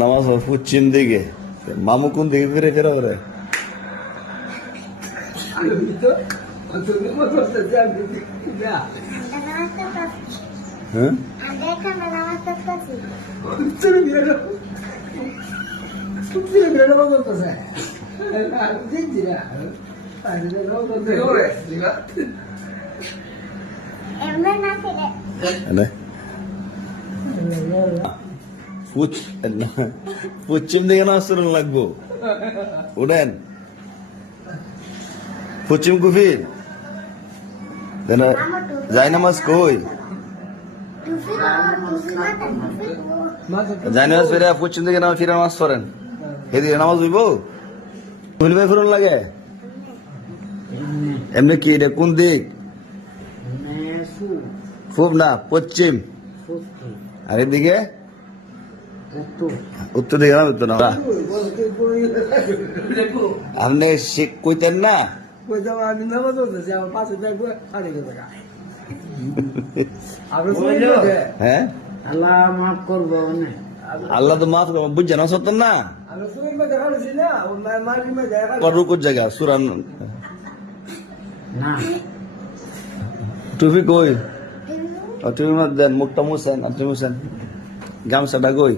নামাজ পশ্চিম দিকে, মামু কোন দিকে ফিরে ফেরা করে? হ্যাঁ, পশ্চিম দিকে নামাজ পড়ানো লাগবো। উঠেন পশ্চিম কুফির যাই নামাজ কই যাই নামাজ ফিরে পশ্চিম দিকে নামাজ ফিরে নামাজ পড়েন, এদিকে নামাজ হইব। ভাই ফিরন লাগে এমনি কি এটা কোন দিক? পূব না পশ্চিম, আর এদিকে উত্তর দিকে না। উত্তর না আপনি শিখ কইতেন না? হ্যাঁ, আল্লাহ মাফ করবো না। আল্লাহ তো মাফ করবো, বুঝছেন সত্তর না? রুকুর জায়গা সুরান না টুপি কই? টুপি দেন, মুখটা মুছেন, আপনি মুছেন, গামছাটা কই?